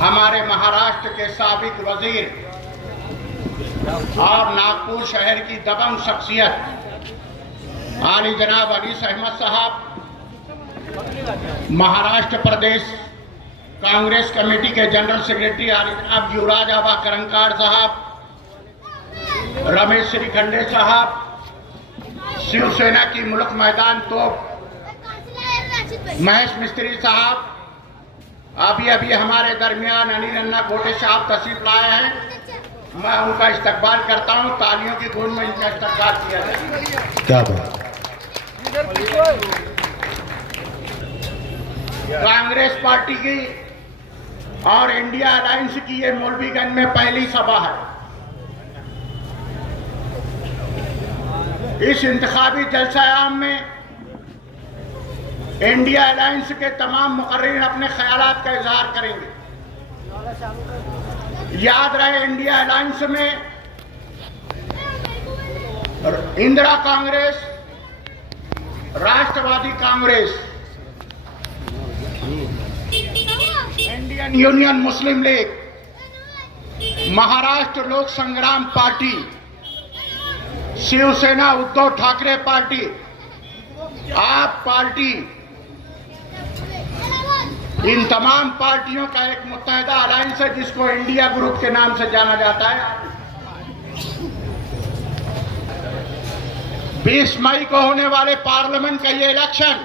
हमारे महाराष्ट्र के साबिक वजीर और नागपुर शहर की दबंग शख्सियत आली जनाब अनीस अहमद साहब, महाराष्ट्र प्रदेश कांग्रेस कमेटी के जनरल सेक्रेटरी आली जनाब युवराज आबा करंकार साहब, रमेश श्रीखंडे साहब, शिवसेना की मुल्क मैदान तोप महेश मिस्त्री साहब, अभी हमारे दरमियान अनिल अन्ना गोटे साहब तशरीफ लाए हैं। मैं उनका इस्तकबाल करता हूं। तालियों की गूंज में इनका इस्तकबाल किया जाए। क्या बात। कांग्रेस पार्टी की और इंडिया अलायंस की ये मौलवीगंज में पहली सभा है। इस इंतखाबी जलसा-ए-आम में इंडिया अलायंस के तमाम मुकर्रिरीन अपने ख्यालात का इजहार करेंगे। याद रहे, इंडिया अलायंस में इंदिरा कांग्रेस, राष्ट्रवादी कांग्रेस, इंडियन यूनियन मुस्लिम लीग, महाराष्ट्र लोक संग्राम पार्टी, शिवसेना उद्धव ठाकरे पार्टी, आप पार्टी, इन तमाम पार्टियों का एक मुत्तहिदा अलायंस है जिसको इंडिया ग्रुप के नाम से जाना जाता है। 20 मई को होने वाले पार्लियामेंट का ये इलेक्शन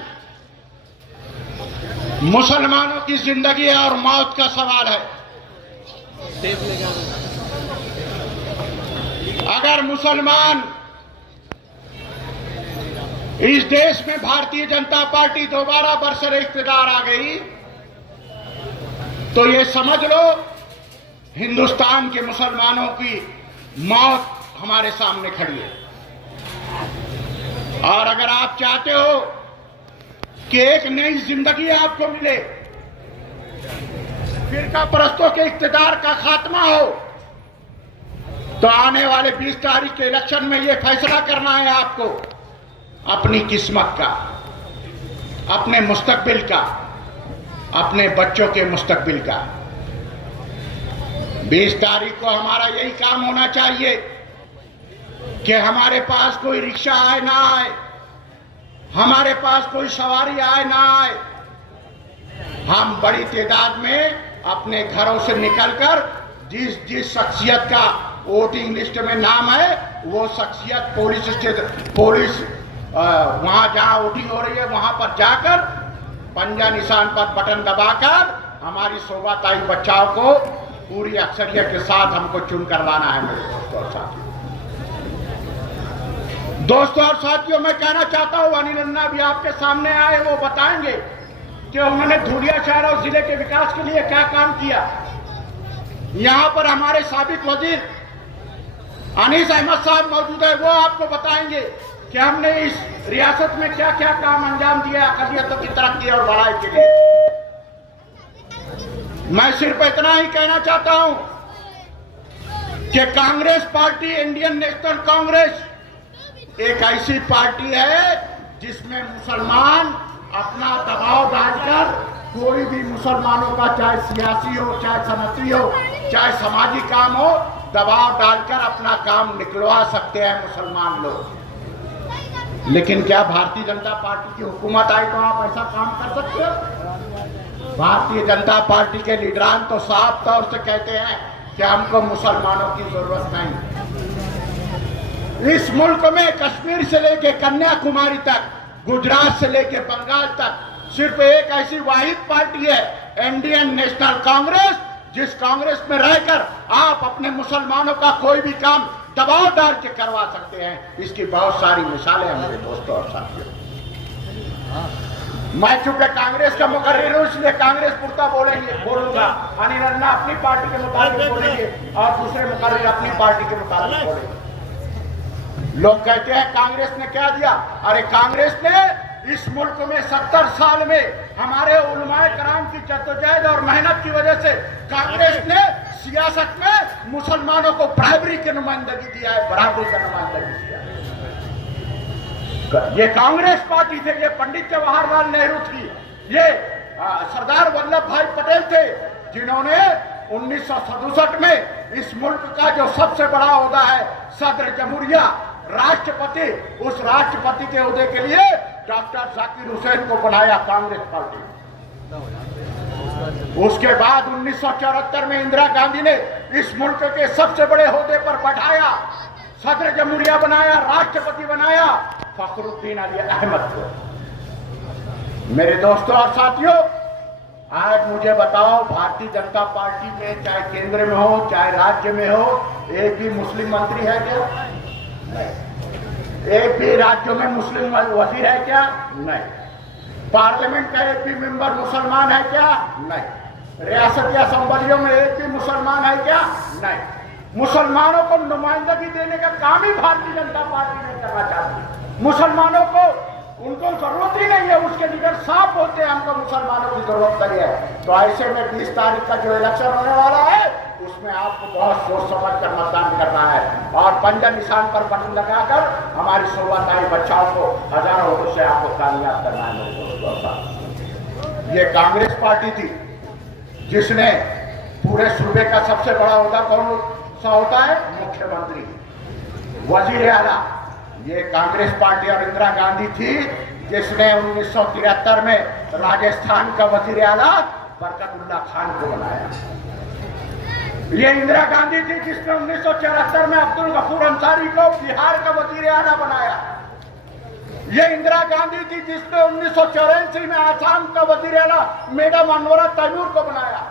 मुसलमानों की जिंदगी और मौत का सवाल है। अगर मुसलमान इस देश में भारतीय जनता पार्टी दोबारा बरसरे इख्तियार आ गई तो ये समझ लो हिंदुस्तान के मुसलमानों की मौत हमारे सामने खड़ी है। और अगर आप चाहते हो कि एक नई जिंदगी आपको मिले, फिरका परस्तों के इख्तियार का खात्मा हो, तो आने वाले 20 तारीख के इलेक्शन में यह फैसला करना है आपको अपनी किस्मत का, अपने मुस्तकबिल का, अपने बच्चों के मुस्तकबिल का। 20 तारीख को हमारा यही काम होना चाहिए कि हमारे पास कोई रिक्शा आए ना आए, हमारे पास कोई सवारी आए ना आए, हम बड़ी तादाद में अपने घरों से निकलकर जिस शख्सियत का वोटिंग लिस्ट में नाम है वो शख्सियत पुलिस वहां जहां वोटिंग हो रही है वहां पर जाकर पंजा निशान पर बटन दबाकर हमारी शोभाताई बच्चाओं को पूरी अक्सरियत के साथ हमको चुन करवाना है। मेरे दोस्तों और साथियों, मैं कहना चाहता हूं, अनिल अन्ना भी आपके सामने आए, वो बताएंगे कि उन्होंने धूलिया शहर और जिले के विकास के लिए क्या काम किया। यहां पर हमारे साबिक वजीर अनीस अहमद साहब मौजूद है, वो आपको बताएंगे कि हमने इस रियासत में क्या क्या काम अंजाम दिया अक़लियतों की तरक्की और बढ़ाई के लिए। मैं सिर्फ इतना ही कहना चाहता हूं कि Congress party, Indian national Congress एक ऐसी पार्टी है जिसमें मुसलमान अपना दबाव डालकर कोई भी मुसलमानों का, चाहे सियासी हो, चाहे सनती हो, चाहे सामाजिक काम हो, दबाव डालकर अपना काम निकलवा सकते हैं मुसलमान लोग। लेकिन क्या भारतीय जनता पार्टी की हुकूमत आई तो आप ऐसा काम कर सकते हो? भारतीय जनता पार्टी के लीडरान तो साफ तौर से कहते हैं कि हमको मुसलमानों की जरूरत नहीं। इस मुल्क में कश्मीर से लेकर कन्याकुमारी तक, गुजरात से लेकर बंगाल तक सिर्फ एक ऐसी वाहिद पार्टी है, इंडियन नेशनल कांग्रेस, जिस कांग्रेस में रहकर आप अपने मुसलमानों का कोई भी काम दबाव डाल के करवा सकते हैं। इसकी बहुत सारी मिसालें हैं मेरे दोस्तों और साथियों। मैं चूंकि कांग्रेस का मुकर्रिर हूं इसलिए कांग्रेस पुरता बोलूंगा। अनिल अन्ना अपनी पार्टी के मुताबिक बोलेंगे और दूसरे मुकर्रिर अपनी पार्टी के मुताबिक बोलेंगे। लोग कहते हैं कांग्रेस ने क्या दिया? अरे कांग्रेस ने इस मुल्क में 70 साल में हमारे उलमाए कराम की जद्दोजहद और मेहनत की वजह से कांग्रेस ने सियासत में मुसलमानों को बराबरी की नुमाइंदगी दिया है, बराबरी का नुमाइंदगी दिया है। ये कांग्रेस पार्टी थे, ये पंडित जवाहरलाल नेहरू थी, ये सरदार वल्लभ भाई पटेल थे, जिन्होंने 1967 में इस मुल्क का जो सबसे बड़ा ओहदा है सदर जमहूरिया राष्ट्रपति, उस राष्ट्रपति के ओहदे के लिए डॉक्टर जाकिर हुसैन को बनाया कांग्रेस पार्टी। उसके बाद 1974 में इंदिरा गांधी ने इस मुल्क के सबसे बड़े ओहदे पर बैठाया, सदर जमहूरिया बनाया, राष्ट्रपति बनाया फखरुद्दीन अली अहमद को। मेरे दोस्तों और साथियों, आज मुझे बताओ, भारतीय जनता पार्टी में चाहे केंद्र में हो चाहे राज्य में हो, एक भी मुस्लिम मंत्री है क्या? नहीं। एक भी राज्यों में मुस्लिम वजीर है क्या? नहीं। पार्लियामेंट का एक भी मेंबर मुसलमान है क्या? नहीं। रियासती असेंबलियों में एक भी मुसलमान है क्या? नहीं। मुसलमानों को नुमाइंदगी देने का काम ही भारतीय जनता पार्टी नहीं करना चाहती। मुसलमानों को, उनको जरूरत ही नहीं है, उसके लीडर साफ बोलते हैं हमको मुसलमानों की जरूरत नहीं है। तो ऐसे में 20 तारीख का जो इलेक्शन होने वाला है, उसमें आपको बहुत सोच समझ कर मतदान करना है और पंजा निशान पर बटन लगाकर हमारी शोभाताई बच्चाओं को हजारों वोटों से आपको कामयाब करना है। मेरे दोस्तों, ये कांग्रेस पार्टी थी जिसने पूरे सूबे का सबसे बड़ा ओहदा कौन सा होता है? मुख्यमंत्री, वजीर आला। ये कांग्रेस पार्टी और इंदिरा गांधी थी जिसने 1973 में राजस्थान का वजीर आला बरकतुल्ला खान को बनाया। ये इंदिरा गांधी थी जिसने 1974 में अब्दुल गफूर अंसारी को बिहार का वजीर आला बनाया। ये इंदिरा गांधी थी जिसने 1984 में आसाम का वजीर आला मैडम अनवरा तैमूर को बनाया।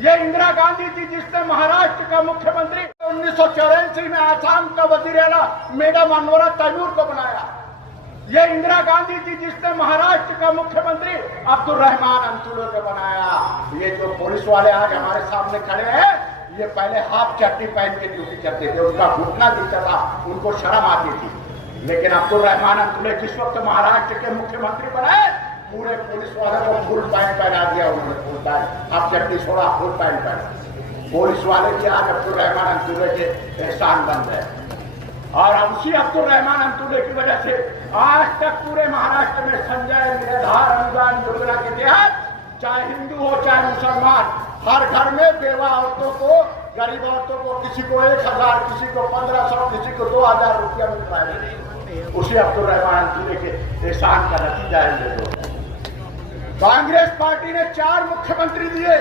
ये इंदिरा गांधी थी जिसने महाराष्ट्र का मुख्यमंत्री 1984 में आसाम का वजीर आला मैडम अनवरा तैमूर को बनाया। ये इंदिरा गांधी थी जिसने महाराष्ट्र का मुख्यमंत्री अब्दुल रहमान अंतुले को बनाया। ये जो पुलिस वाले आज हमारे सामने खड़े हैं, ये पहले हाफ चट्टी पहन के ड्यूटी करते थे, उनका घुटना दिखता था, उनको शर्म आती थी। लेकिन अब्दुल रहमान अंतुले जिस वक्त महाराष्ट्र के मुख्यमंत्री बने, पूरे पुलिस वालों को फुल पैंट पहना दिया उन्होंने, फुल पैंट, हाफ चट्टी छोड़ा, फुल पैंट पहना। पुलिस वाले भी आज अब्दुल रहमान अंतुले के एहसान बन गए और उसी अब्दुल रहमान अंतुले की वजह से आज तक पूरे महाराष्ट्र में संजय, निराधार अनुदान योजना के तहत चाहे हिंदू हो चाहे मुसलमान, हर घर में बेवा औरतों को, गरीब औरतों को, किसी को 1000, किसी को 1500, किसी को 2000 रुपया मिल रहा है। उसी अब्दुल रहमान अंतुले के एहसान का नतीजा है। कांग्रेस पार्टी ने 4 मुख्यमंत्री दिए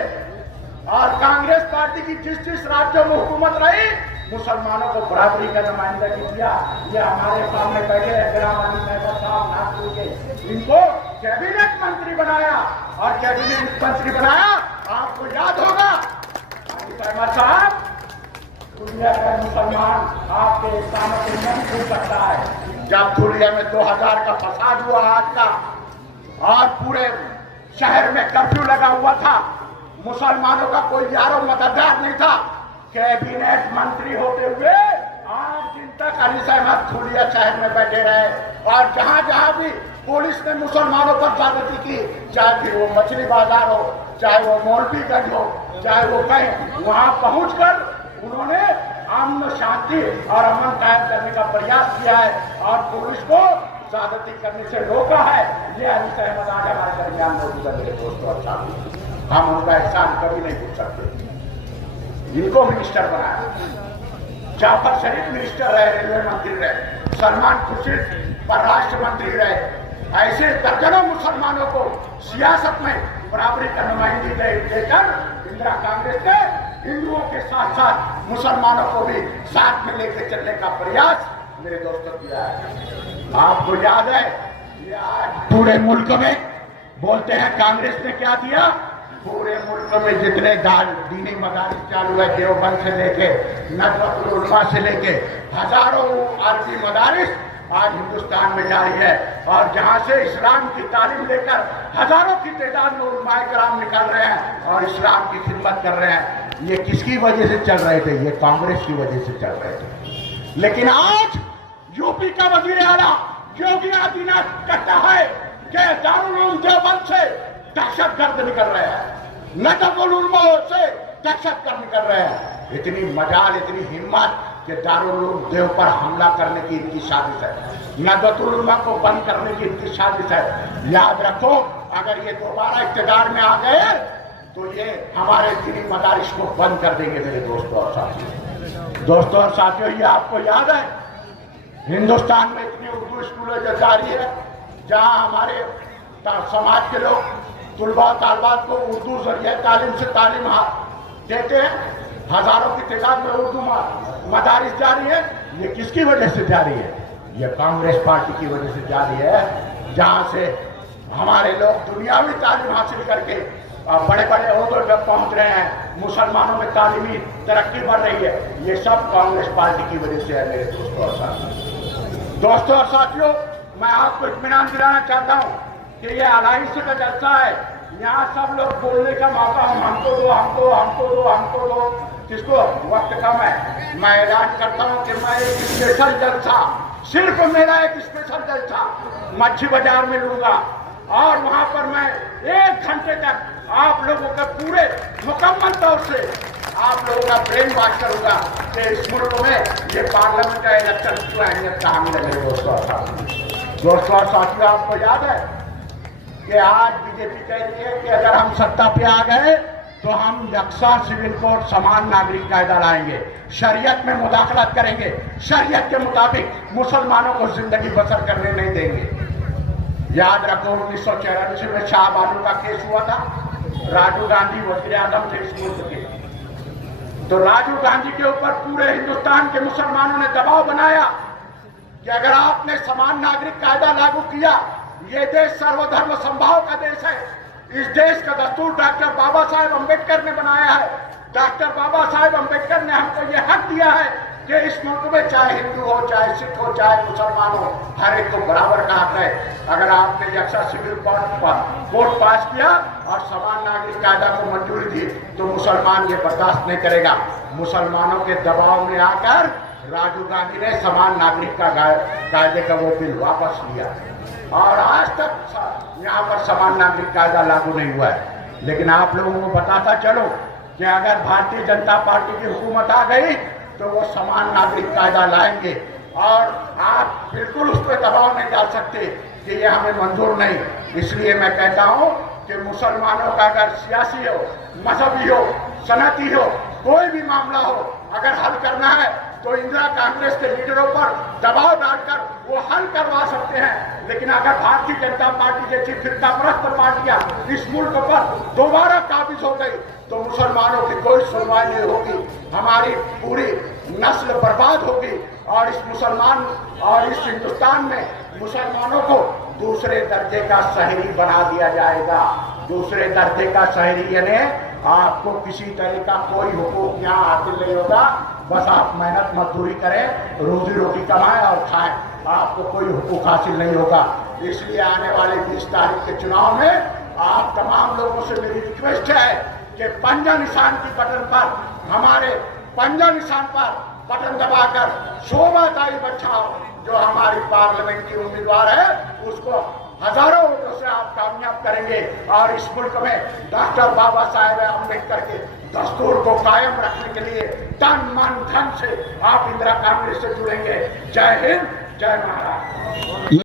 और कांग्रेस पार्टी की जिस राज्यों में हुकूमत रही, मुसलमानों को बराबरी का नुमाइंदगी दिया। ये हमारे सामने बैठे इंदिरावानी मेहता साहब नागपुर के, इनको कैबिनेट मंत्री बनाया और कैबिनेट मंत्री बनाया, आपको याद होगा मेहता साहब, दुनिया का मुसलमान आपके सामने नहीं छू सकता है। जब दुनिया में 2000 का फसाद हुआ आज का और पूरे शहर में कर्फ्यू लगा हुआ था, मुसलमानों का कोई यारो मददगार नहीं था, कैबिनेट मंत्री होते हुए आज दिन तक अली अहमद खुलिया शहर में बैठे रहे और जहां जहां भी पुलिस ने मुसलमानों पर ज्यादती की, चाहे फिर वो मछली बाजार हो, चाहे वो मौलवीगंज हो, चाहे वो कहीं, वहां पहुंचकर उन्होंने अमन शांति और अमन कायम करने का प्रयास किया है और पुलिस को ज्यादती करने से रोका है। ये अली अहमद आज हमारे दरमियान मौजूद है। मेरे दोस्तों और साथियों, हम उनका एहसान कभी नहीं भूल सकते। इनको मिनिस्टर बनाया, जाफर शरीफ मिनिस्टर रहे, रेलवे मंत्री रहे, सलमान खुर्शीद परराष्ट्र मंत्री रहे। ऐसे दर्जनों मुसलमानों को सियासत में बराबरी का नुमाइंदगी देकर इंदिरा कांग्रेस ने हिंदुओं के साथ साथ मुसलमानों को भी साथ में लेकर चलने का प्रयास मेरे दोस्तों किया है। आपको याद है, ये आज पूरे मुल्क में बोलते हैं कांग्रेस ने क्या दिया। पूरे मुल्क में जितने दीनी मदारिस चालू है, देवबंद से लेके नजरतुल उलमा से लेके हजारों अरबी मदारिस आज हिंदुस्तान में जारी है और जहां से इस्लाम की तालीम लेकर हजारों की तादाद में उलमाए कराम निकल रहे हैं और इस्लाम की खिदमत कर रहे हैं। ये किसकी वजह से चल रहे थे? ये कांग्रेस की वजह से चल रहे थे। लेकिन आज यूपी का वजीर आला योगी आदित्यनाथ कहता है कि दारुल उलूम देवबंद से दहशतगर्द निकल रहे हैं, नजरुल उलमा से दहशतगर्द निकल रहे हैं। इतनी मजाल, इतनी हिम्मत कि दारुल उलूम देव पर हमला करने की इनकी साजिश है, नजरुल उलमा को बंद करने की इनकी साजिश है। याद रखो, अगर ये दोबारा इख्तियार में आ गए तो ये हमारे दीनी मदारिस को बंद कर देंगे। मेरे दोस्तों और साथियों, ये आपको याद है हिंदुस्तान में इतनी उर्दू स्कूलें जो जारी है, जहां हमारे समाज के लोग तुलबा तालबात को उर्दू जरिए तालीम से तालीम देते हैं, हजारों की तादाद में उर्दू मदारिस जारी है। ये किसकी वजह से जारी है? ये कांग्रेस पार्टी की वजह से जारी है, जहां से हमारे लोग दुनियावी तालीम हासिल करके बड़े बड़े ओहदों तक पहुंच रहे हैं, मुसलमानों में तालीमी तरक्की बढ़ रही है। ये सब कांग्रेस पार्टी की वजह से है। मेरे दोस्तों और साथियों, मैं आपको इत्मीनान दिलाना चाहता हूं कि ये अलाइंस का जलसा है, यहाँ सब लोग बोलने का मौका हमको दो, हमको हमको दो, हमको दो, किसको वक्त कम है। मैं ऐलान करता हूं कि मैं एक स्पेशल जलसा, सिर्फ मेरा एक स्पेशल जलसा मच्छी बाजार में लूंगा और वहां पर मैं 1 घंटे तक आप लोगों का पूरे मुकम्मल तौर से आप लोगों का ब्रेन वॉश करूंगा कि इस मुल्क में ये पार्लियामेंट का इलेक्शन क्यों अहमियत का हामिल है। मेरे दोस्तों और साथियों, आपको याद है कि आज बीजेपी कह रही है कि अगर हम सत्ता पे आ गए तो हम यकसा सिविल कोड समान नागरिक कायदा लाएंगे, शरीयत में मुदाखलत करेंगे, शरीयत के मुताबिक मुसलमानों को जिंदगी बसर करने नहीं देंगे। याद रखो 1984 में शाह बानू का केस हुआ था, राजीव गांधी वजीर आजम थे इस मुल्क के, तो राजीव गांधी के ऊपर पूरे हिंदुस्तान के मुसलमानों ने दबाव बनाया कि अगर आपने समान नागरिक कायदा लागू किया, ये देश सर्वधर्म संभाव का देश है, इस देश का दस्तूर डॉक्टर बाबा साहेब अम्बेडकर ने बनाया है। डॉक्टर बाबा साहेब अम्बेडकर ने हमको ये हक दिया है कि इस मुल्क में चाहे हिंदू हो, चाहे सिख हो, चाहे मुसलमान हो, हर एक को बराबर का हक है। अगर आपने यकसा सिविल कोड पास किया और समान नागरिक कायदा को मंजूरी दी तो मुसलमान ये बर्दाश्त नहीं करेगा। मुसलमानों के दबाव में आकर राजीव गांधी ने समान नागरिक का कायदे का वो बिल वापस लिया और आज तक यहाँ पर समान नागरिक कायदा लागू नहीं हुआ है। लेकिन आप लोगों को बताता चलो कि अगर भारतीय जनता पार्टी की हुकूमत आ गई तो वो समान नागरिक कायदा लाएंगे और आप बिल्कुल उस पर दबाव नहीं डाल सकते कि ये हमें मंजूर नहीं। इसलिए मैं कहता हूँ कि मुसलमानों का अगर सियासी हो, मजहबी हो, सनती हो, कोई भी मामला हो, अगर हल करना है तो इंदिरा कांग्रेस के लीडरों पर दबाव डालकर वो हल करवा सकते हैं। लेकिन अगर भारतीय जनता पार्टी जैसी फिरकापरस्त पार्टियां इस मुल्क पर दोबारा काबिज हो गई तो मुसलमानों की कोई सुनवाई नहीं होगी, हमारी पूरी नस्ल बर्बाद होगी और इस मुसलमान और इस हिंदुस्तान में मुसलमानों को दूसरे दर्जे का शहरी बना दिया जाएगा। दूसरे दर्जे का शहरी यानी आपको किसी तरह का कोई हुकूक यहाँ हासिल नहीं होगा, बस आप मेहनत मजदूरी करें, रोजी रोटी कमाएं और खाएं, आपको कोई हुकूक हासिल नहीं होगा। इसलिए आने वाले 20 तारीख के चुनाव में आप तमाम लोगों से मेरी रिक्वेस्ट है कि पंजा निशान की बटन पर, हमारे पंजा निशान पर बटन दबाकर शोभाताई बच्चाओ जो हमारी पार्लियामेंट की उम्मीदवार है उसको हजारों वोटों से आप कामयाब करेंगे और इस मुल्क में डॉक्टर बाबा साहेब अम्बेडकर के दस्तूर को कायम रखने के लिए तन मन धन से आप इंदिरा कांग्रेस से जुड़ेंगे। जय हिंद, जय महाराष्ट्र।